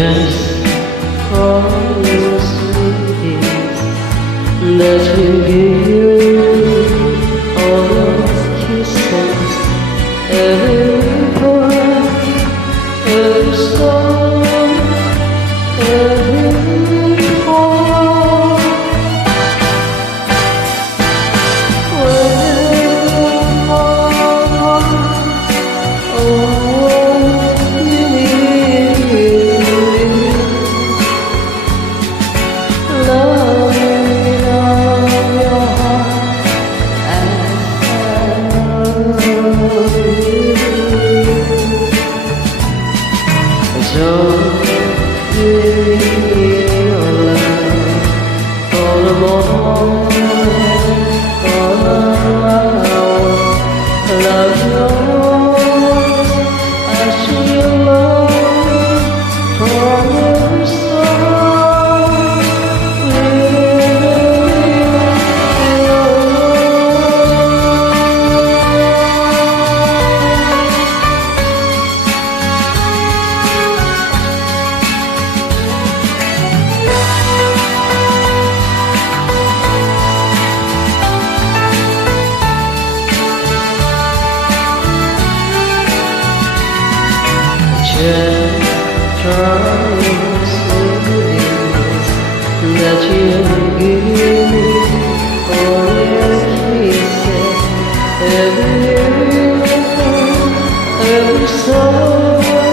Just promise me that you give all your kisses, every breath, every song, every heart. When all you need, love me of your heart as I love you. Don't give me your love for the moment, for the hour. Love yours as you love from your soul. Just promise that you'll give me all your kisses, every song.